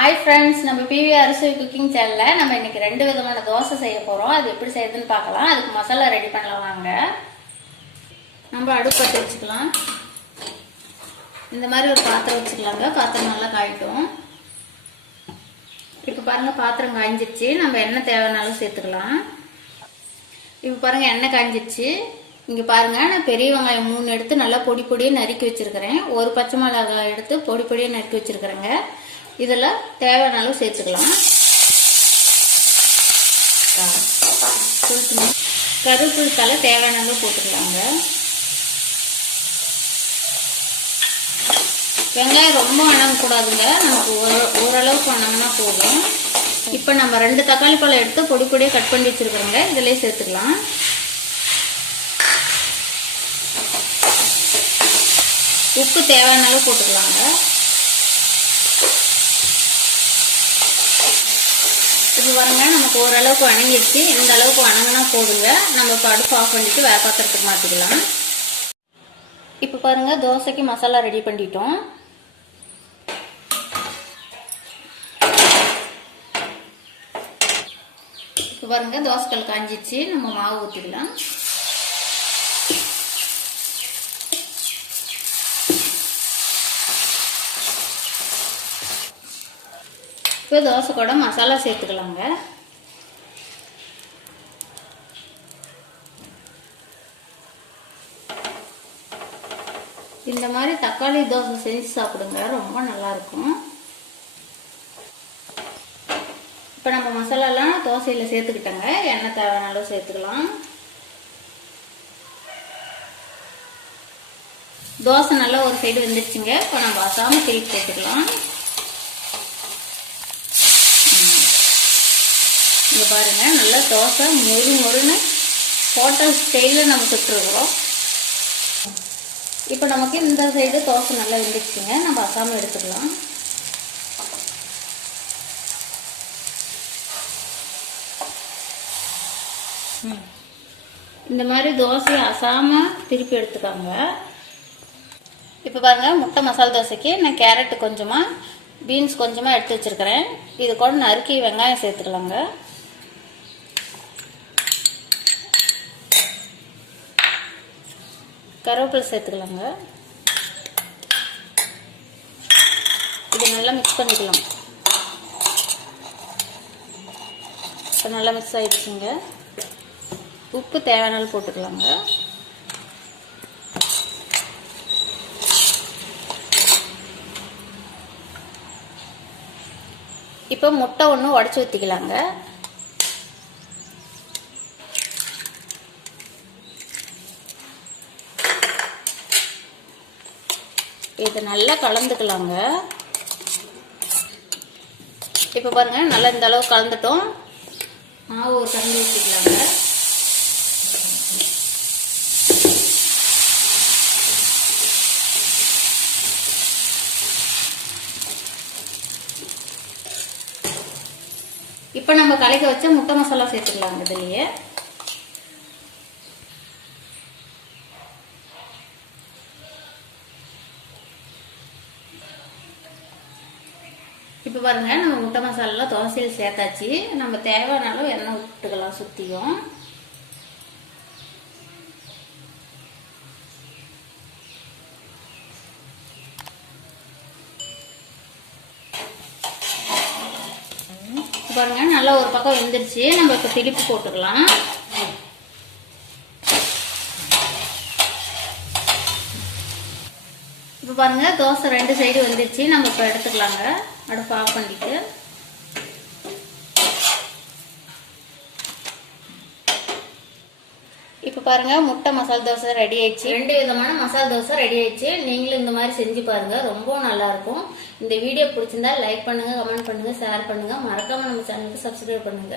Hi friends, நம்ம PV அரசு cooking சேனல்ல நம்ம இன்னைக்கு ரெண்டு விதமான தோசை செய்ய போறோம். அது எப்படி செய்யறதுன்னு பார்க்கலாம். அதுக்கு மசாலா ரெடி பண்ணலாம் வாங்க. நம்ம அடுப்பு பற்ற வச்சுக்கலாம். இந்த மாதிரி ஒரு பாத்திரம் வச்சுக்கலாங்க. பாத்திரம் நல்லா காயட்டும். இப்போ பாருங்க பாத்திரம் காய்ஞ்சிருச்சு. நம்ம எண்ணெய் தேவைனாலும் சேர்த்துக்கலாம். இப்போ பாருங்க எண்ணெய் காய்ஞ்சிருச்சு. இங்க பாருங்க நான் பெரிய வெங்காயம் 3 எடுத்து நல்லா பொடி பொடியா நறுக்கி வச்சிருக்கிறேன். ஒரு பச்சை மிளகாய் எடுத்து பொடி பொடியா நறுக்கி வச்சிருக்கிறேங்க. இதெல்லாம் தேவையான அளவு சேர்த்துக்கலாம். கருவேப்பிலை தலை தேவையான அளவு போட்டுக்கலாங்க. வெங்காயம் ரொம்ப வணங்கக்கூடாதுங்க. நமக்கு ஓரளவுக்கு வணங்கினா போதும். இப்போ நம்ம 2 தக்காளி பழம் எடுத்து பொடி பொடியாக கட் பண்ணி வச்சிருக்கிறோங்க. இதிலே சேர்த்துக்கலாம். உப்பு தேவையான அளவு போட்டுக்கலாங்க. இப்போ பாருங்க நமக்கு ஓரளவுக்கு வணங்கிடுச்சு. இந்த அளவுக்கு வணங்கினா போடுங்க. நம்ம இப்போ அடுப்பு ஆஃப் பண்ணிட்டு வேற பாத்திரத்துக்கு மாற்றிக்கலாம். இப்போ பாருங்க தோசைக்கு மசாலா ரெடி பண்ணிட்டோம். இப்போ பாருங்க தோசைக்கல் காஞ்சிச்சு. நம்ம மாவு ஊற்றிக்கலாம். இப்போ தோசை கூட மசாலா சேர்த்துக்கலாங்க. இந்த மாதிரி தக்காளி தோசை செஞ்சு சாப்பிடுங்க, ரொம்ப நல்லா இருக்கும். இப்போ நம்ம மசாலாலாம் தோசையில் சேர்த்துக்கிட்டோங்க. எண்ணெய் தேவையான அளவு சேர்த்துக்கலாம். தோசை நல்லா ஒரு சைடு வெந்துருச்சுங்க. இப்போ நம்ம அசாம திருப்பி சேர்த்துக்கலாம். இங்க பாருங்க நல்லா தோசை மொறு மொறுன்னு ஹோட்டல் ஸ்டைலில் நம்ம சுட்டுருக்குறோம். இப்போ நமக்கு இந்த சைடு தோசை நல்லா வெந்துச்சுங்க. நம்ம அசாம எடுத்துக்கலாம். இந்த மாதிரி தோசையை அசாம திருப்பி எடுத்துக்காங்க. இப்போ பாருங்க முட்டை மசாலா தோசைக்கு நான் கேரட் கொஞ்சமா பீன்ஸ் கொஞ்சமா எடுத்து வச்சிருக்கிறேன். இது கூட நறுக்கி வெங்காயம் சேர்த்துக்கலாங்க. கருவேப்பிலை சேர்த்துக்கலாங்க. இது நல்லா மிக்ஸ் பண்ணிக்கலாம். இப்போ நல்லா மிக்ஸ் ஆயிடுச்சுங்க. உப்பு தேவையான அளவு போட்டுக்கலாங்க. இப்போ முட்டை ஒன்று உடச்சி ஊற்றிக்கலாங்க. இதை நல்லா கலந்துக்கலாங்க. இப்போ பாருங்க நல்லா இந்த அளவு கலந்துட்டோம். மாவு ஒரு கலந்து ஊற்றிக்கலாங்க. இப்போ நம்ம கலக்க வச்ச முட்டை மசாலா சேர்த்துக்கலாங்க. இதுலயே இப்போ பாருங்க நம்ம முட்டை மசாலா தோசையில் சேர்த்தாச்சு. நம்ம தேவையான அளவு எண்ணெய் விட்டுக்கலாம் சுத்தியும். பாருங்க நல்லா ஒரு பக்கம் வெந்துருச்சு. நம்ம இப்போ திருப்பி போட்டுக்கலாம். இப்போ பாருங்க தோசை 2 சைடு வந்துருச்சு. நம்ம இப்போ எடுத்துக்கலாங்க. அடுப்பு ஆஃப் பண்ணிட்டு இப்போ பாருங்க முட்டை மசாலா தோசை ரெடி ஆயிடுச்சு. 2 விதமான மசாலா தோசை ரெடி ஆயிடுச்சு. நீங்களும் இந்த மாதிரி செஞ்சு பாருங்க, ரொம்ப நல்லா இருக்கும். இந்த வீடியோ பிடிச்சிருந்தா லைக் பண்ணுங்க, கமெண்ட் பண்ணுங்க, ஷேர் பண்ணுங்க. மறக்காம நம்ம சேனலுக்கு சப்ஸ்கிரைப் பண்ணுங்க.